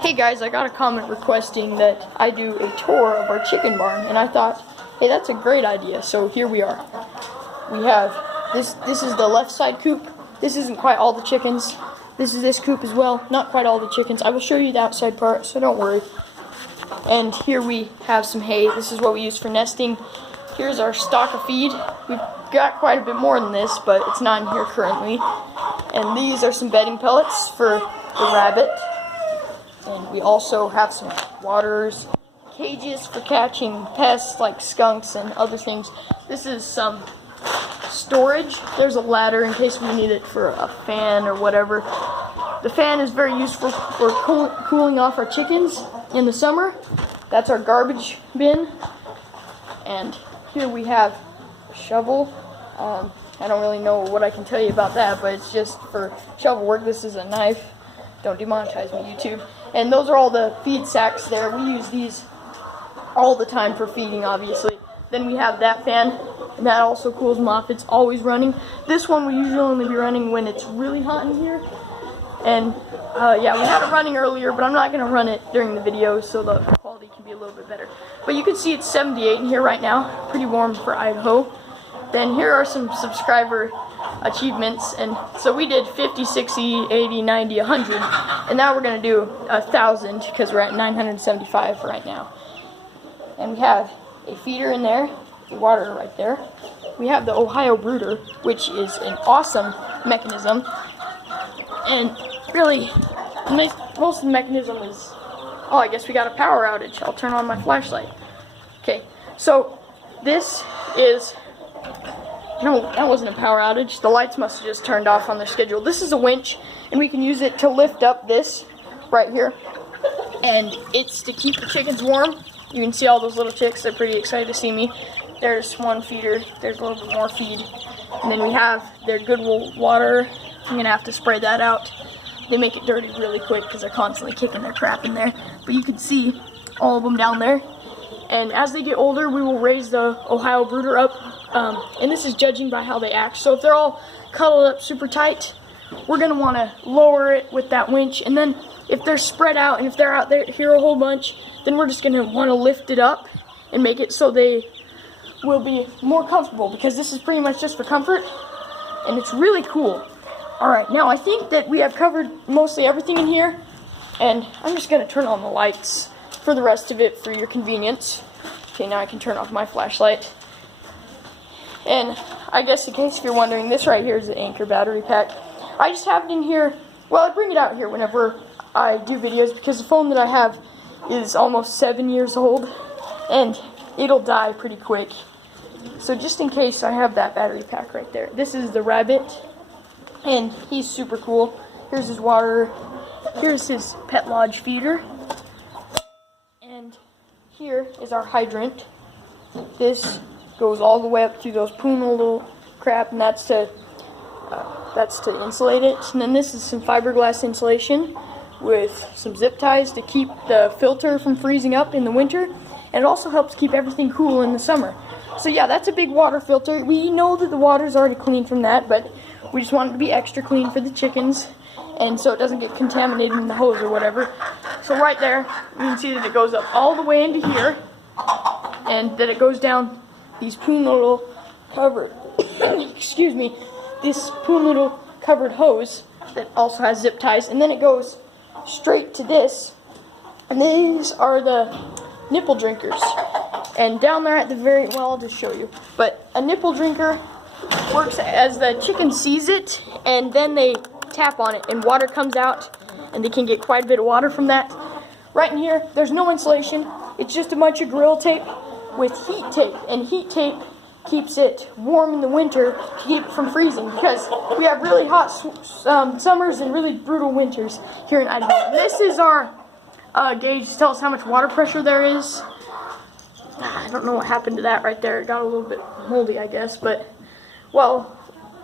Hey guys, I got a comment requesting that I do a tour of our chicken barn, and I thought, hey, that's a great idea. So here we are. We have this is the left side coop. This isn't quite all the chickens. This is this coop as well. Not quite all the chickens. I will show you the outside part, so don't worry. And here we have some hay. This is what we use for nesting. Here's our stock of feed. We've got quite a bit more than this, but it's not in here currently. And these are some bedding pellets for the rabbit. And we also have some waters, cages for catching pests like skunks and other things. This is some storage. There's a ladder in case we need it for a fan or whatever. The fan is very useful for cooling off our chickens in the summer. That's our garbage bin. And here we have a shovel. I don't really know what I can tell you about that, but it's just for shovel work. This is a knife. Don't demonetize me, YouTube. And those are all the feed sacks there. We use these all the time for feeding, obviously. Then we have that fan, and that also cools them off. It's always running. This one we usually only be running when it's really hot in here. And yeah, we had it running earlier, but I'm not going to run it during the video so the quality can be a little bit better. But you can see it's 78 in here right now. Pretty warm for Idaho. Then here are some subscriber achievements, and so we did 50, 60, 80, 90, 100, and now we're going to do 1,000 because we're at 975 right now. And we have a feeder in there, the water right there. We have the Ohio brooder, which is an awesome mechanism, and really most of the mechanism is, oh, I guess we got a power outage. I'll turn on my flashlight. Okay, so this is, no, that wasn't a power outage. The lights must have just turned off on their schedule. This is a winch, and we can use it to lift up this right here. And it's to keep the chickens warm. You can see all those little chicks. They're pretty excited to see me. There's one feeder. There's a little bit more feed. And then we have their good water. I'm going to have to spray that out. They make it dirty really quick because they're constantly kicking their crap in there. But you can see all of them down there. And as they get older, we will raise the Ohio brooder up. And this is judging by how they act. So if they're all cuddled up super tight, we're going to want to lower it with that winch. And then if they're spread out and if they're out there here a whole bunch, then we're just going to want to lift it up and make it so they will be more comfortable, because this is pretty much just for comfort. And it's really cool. Alright, now I think that we have covered mostly everything in here. And I'm just going to turn on the lights for the rest of it for your convenience. Okay, now I can turn off my flashlight. And I guess in case if you're wondering, this right here is the Anchor battery pack. I just have it in here. Well, I bring it out here whenever I do videos because the phone that I have is almost 7 years old and it'll die pretty quick. So just in case, I have that battery pack right there. This is the rabbit, and he's super cool. Here's his water. Here's his pet lodge feeder. And here is our hydrant. This goes all the way up to those poon little crap, and that's to insulate it. And then this is some fiberglass insulation with some zip ties to keep the filter from freezing up in the winter, and it also helps keep everything cool in the summer. So yeah, that's a big water filter. We know that the water's already clean from that, but we just want it to be extra clean for the chickens, and so it doesn't get contaminated in the hose or whatever. So right there, you can see that it goes up all the way into here, and that it goes down these poon little covered, excuse me, this poon little covered hose that also has zip ties, and then it goes straight to this, and these are the nipple drinkers. And down there at the very, well, I'll just show you, but a nipple drinker works as the chicken sees it, and then they tap on it, and water comes out, and they can get quite a bit of water from that. Right in here, there's no insulation. It's just a bunch of grill tape with heat tape, and heat tape keeps it warm in the winter to keep it from freezing, because we have really hot summers and really brutal winters here in Idaho. This is our gauge to tell us how much water pressure there is. I don't know what happened to that right there. It got a little bit moldy, I guess, but, well,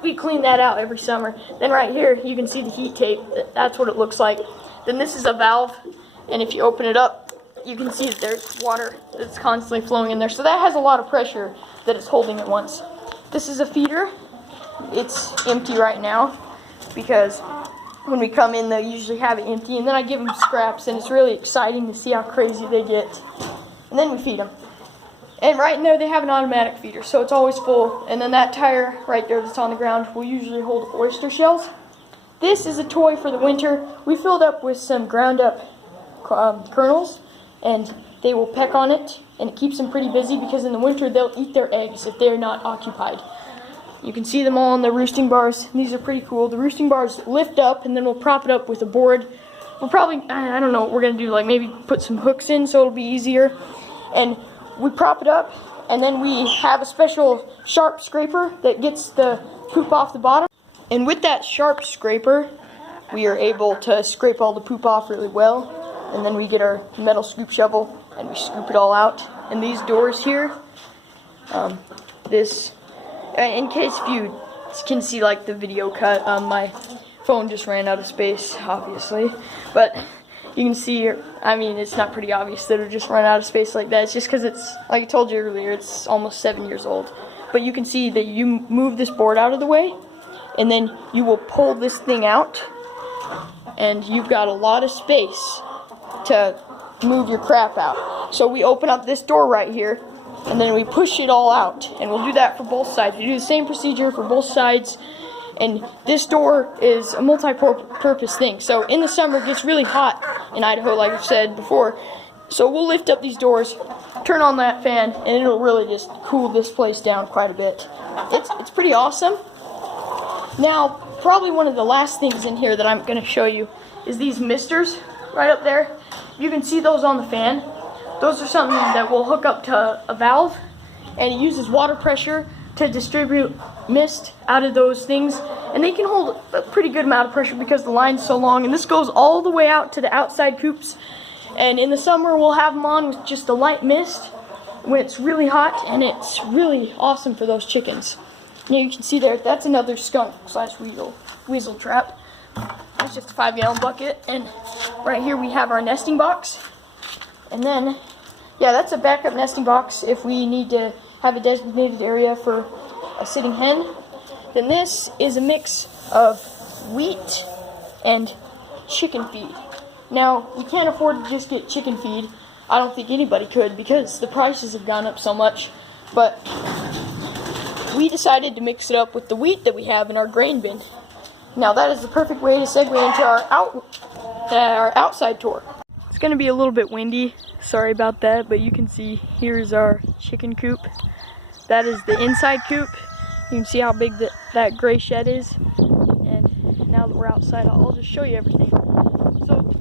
we clean that out every summer. Then right here, you can see the heat tape. That's what it looks like. Then this is a valve, and if you open it up, you can see that there's water that's constantly flowing in there. So that has a lot of pressure that it's holding at once. This is a feeder. It's empty right now because when we come in, they'll usually have it empty, and then I give them scraps, and it's really exciting to see how crazy they get. And then we feed them. And right in there, they have an automatic feeder, so it's always full. And then that tire right there that's on the ground will usually hold oyster shells. This is a toy for the winter. We filled up with some ground up kernels, and they will peck on it, and it keeps them pretty busy because in the winter they'll eat their eggs if they're not occupied. You can see them all on the roosting bars. These are pretty cool. The roosting bars lift up, and then we'll prop it up with a board. We'll probably, I don't know what we're going to do, like maybe put some hooks in so it'll be easier. And we prop it up, and then we have a special sharp scraper that gets the poop off the bottom. And with that sharp scraper, we are able to scrape all the poop off really well. And then we get our metal scoop shovel, and we scoop it all out. And these doors here, in case if you can see like the video cut, my phone just ran out of space, obviously. But you can see, I mean, it's not pretty obvious that it just run out of space like that. It's just because it's, like I told you earlier, it's almost 7 years old. But you can see that you move this board out of the way, and then you will pull this thing out, and you've got a lot of space to move your crap out. So we open up this door right here, and then we push it all out, and we'll do that for both sides. We do the same procedure for both sides, and this door is a multi-purpose thing. So in the summer it gets really hot in Idaho, like I've said before. So we'll lift up these doors, turn on that fan, and it'll really just cool this place down quite a bit. It's pretty awesome. Now, probably one of the last things in here that I'm going to show you is these misters right up there. You can see those on the fan. Those are something that will hook up to a valve, and it uses water pressure to distribute mist out of those things, and they can hold a pretty good amount of pressure because the line's so long, and this goes all the way out to the outside coops. And in the summer we'll have them on with just a light mist when it's really hot, and it's really awesome for those chickens. Now you can see there, that's another skunk / weasel trap. That's just a 5-gallon bucket, and right here we have our nesting box. And then, yeah, that's a backup nesting box if we need to have a designated area for a sitting hen. Then this is a mix of wheat and chicken feed. Now, we can't afford to just get chicken feed. I don't think anybody could because the prices have gone up so much. But we decided to mix it up with the wheat that we have in our grain bin. Now, that is the perfect way to segue into our outside tour. It's going to be a little bit windy, sorry about that, but you can see here's our chicken coop. That is the inside coop. You can see how big that gray shed is. And now that we're outside, I'll just show you everything. So,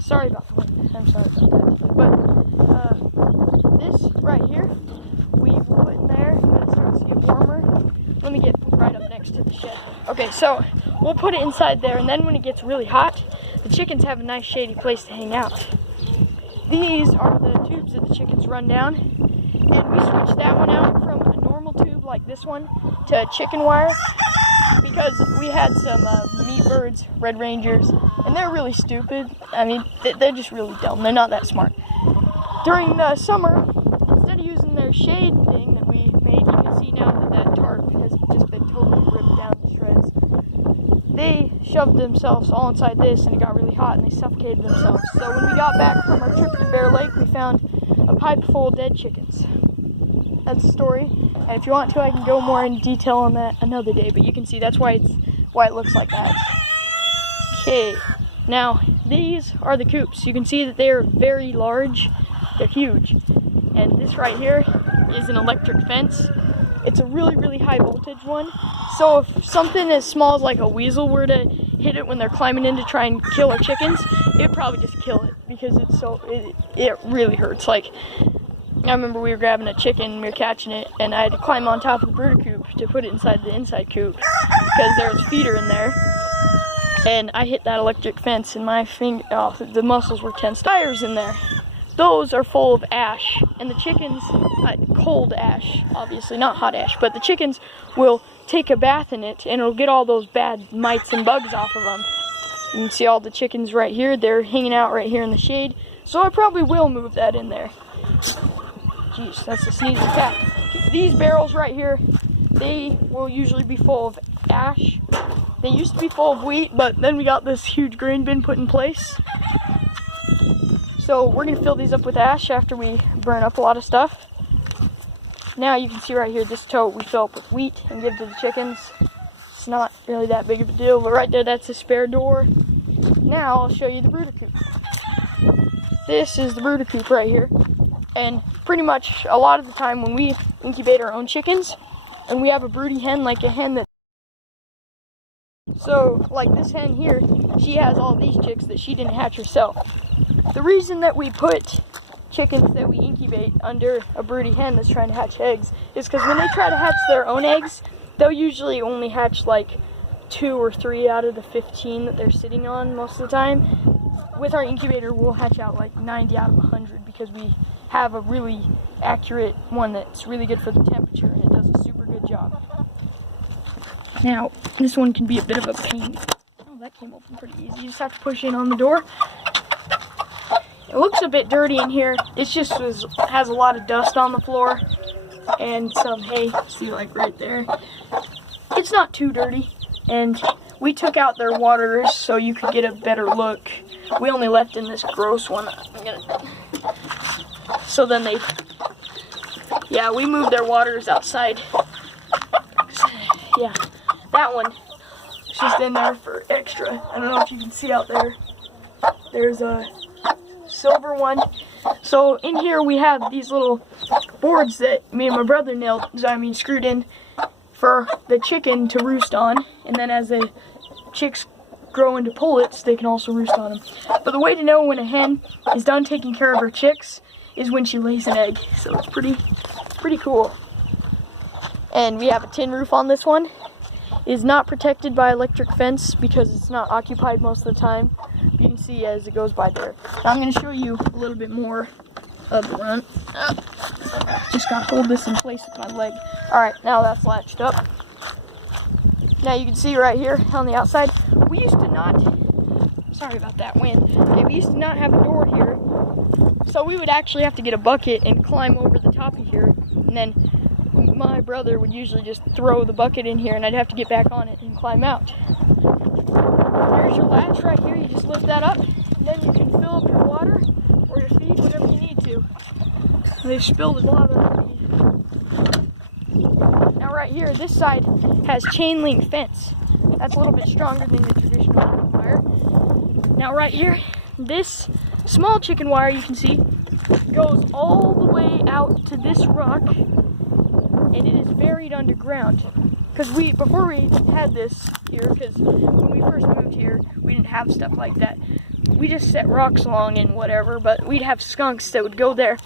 sorry about the wind, I'm sorry about that. But this right here, we will put in there when it starts to get warmer. Let me get right up next to the shed. Okay, so we'll put it inside there, and then when it gets really hot, the chickens have a nice shady place to hang out. These are the tubes that the chickens run down, and we switched that one out from a normal tube like this one to chicken wire because we had some meat birds, red rangers, and they're really stupid. I mean, they're just really dumb. They're not that smart. During the summer, instead of using their shade thing that we made, you can see now that tarp has just been totally ripped down to shreds. They shoved themselves all inside this, and it got really hot, and they suffocated themselves. So when we got back from our trip to Bear Lake, we found a pipe full of dead chickens. That's the story, and if you want to, I can go more in detail on that another day, but you can see that's why it looks like that. Okay, now these are the coops. You can see that they are very large. They're huge. And this right here is an electric fence. It's a really, really high voltage one. So if something as small as like a weasel were to hit it when they're climbing in to try and kill our chickens, it'd probably just kill it because it really hurts. Like, I remember we were grabbing a chicken and we were catching it, and I had to climb on top of the brooder coop to put it inside the inside coop because there was a feeder in there. And I hit that electric fence and my finger, the muscles were tense. Tires in there. Those are full of ash, and the chickens, cold ash, obviously, not hot ash, but the chickens will take a bath in it, and it'll get all those bad mites and bugs off of them. You can see all the chickens right here. They're hanging out right here in the shade, so I probably will move that in there. Jeez, that's a sneezing cat. These barrels right here, they will usually be full of ash. They used to be full of wheat, but then we got this huge grain bin put in place. So we're gonna fill these up with ash after we burn up a lot of stuff. Now you can see right here, this tote we fill up with wheat and give to the chickens. It's not really that big of a deal, but right there, that's a spare door. Now I'll show you the brooder coop. This is the brooder coop right here. And pretty much a lot of the time when we incubate our own chickens, and we have a broody hen, like a hen that... So, like this hen here, she has all these chicks that she didn't hatch herself. The reason that we put chickens that we incubate under a broody hen that's trying to hatch eggs is because when they try to hatch their own eggs, they'll usually only hatch like 2 or 3 out of the 15 that they're sitting on most of the time. With our incubator, we'll hatch out like 90 out of 100 because we have a really accurate one that's really good for the temperature, and it does a super good job. Now, this one can be a bit of a pain. Oh, that came open pretty easy. You just have to push in on the door. It looks a bit dirty in here. It just has a lot of dust on the floor and some hay. See, like right there. It's not too dirty, and we took out their waters so you could get a better look. We only left in this gross one. So then yeah, we moved their waters outside. Yeah, that one is just in there for extra. I don't know if you can see out there. There's a silver one. So in here we have these little boards that me and my brother screwed in for the chicken to roost on, and then as the chicks grow into pullets, they can also roost on them. But the way to know when a hen is done taking care of her chicks is when she lays an egg. So it's pretty cool. And we have a tin roof on this one. It is not protected by electric fence because it's not occupied most of the time. You can see as it goes by there. Now I'm going to show you a little bit more of the run. Just got to hold this in place with my leg. Alright, now that's latched up. Now you can see right here on the outside, we used to not, sorry about that wind, okay, we used to not have a door here, so we would actually have to get a bucket and climb over the top of here, and then my brother would usually just throw the bucket in here and I'd have to get back on it and climb out. Here's your latch right here, you just lift that up, and then you can fill up your water or your feed, whatever you need to. They've spilled a lot of feed. Now right here, this side has chain link fence. That's a little bit stronger than the traditional chicken wire. Now right here, this small chicken wire you can see goes all the way out to this rock, and it is buried underground. Because before we had this here, because when we first moved here, we didn't have stuff like that. We just set rocks along and whatever, but we'd have skunks that would go there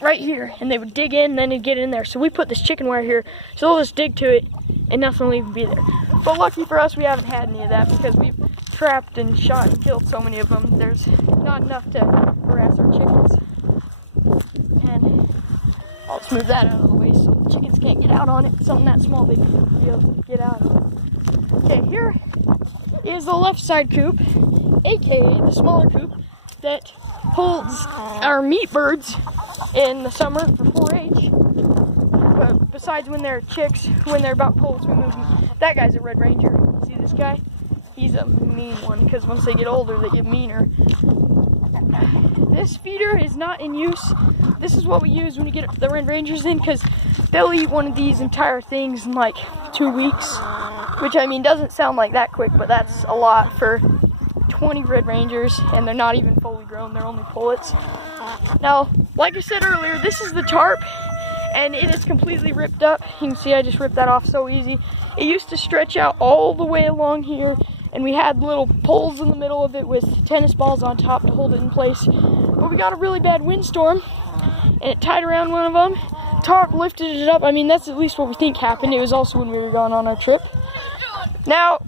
right here, and they would dig in, and then they'd get in there. So we put this chicken wire here, so they'll just dig to it, and nothing will even be there. But lucky for us, we haven't had any of that, because we've trapped and shot and killed so many of them. There's not enough to harass our chickens. And I'll just move that out of the way so the chickens can't get out on it. Something that small they can be able to get out of. Okay, here is the left side coop, aka the smaller coop that holds our meat birds in the summer for 4-H. But besides when they're chicks, when they're about poults, we move them. That guy's a Red Ranger. See this guy? He's a mean one because once they get older, they get meaner. This feeder is not in use. This is what we use when we get the Red Rangers in, because they'll eat one of these entire things in like 2 weeks, which I mean doesn't sound like that quick, but that's a lot for 20 Red Rangers, and they're not even fully grown, they're only pullets. Now, like I said earlier, this is the tarp, and it is completely ripped up. You can see I just ripped that off so easy. It used to stretch out all the way along here, and we had little poles in the middle of it with tennis balls on top to hold it in place. But we got a really bad windstorm, and it tied around one of them. Tarp lifted it up. I mean, that's at least what we think happened. It was also when we were gone on our trip. Now,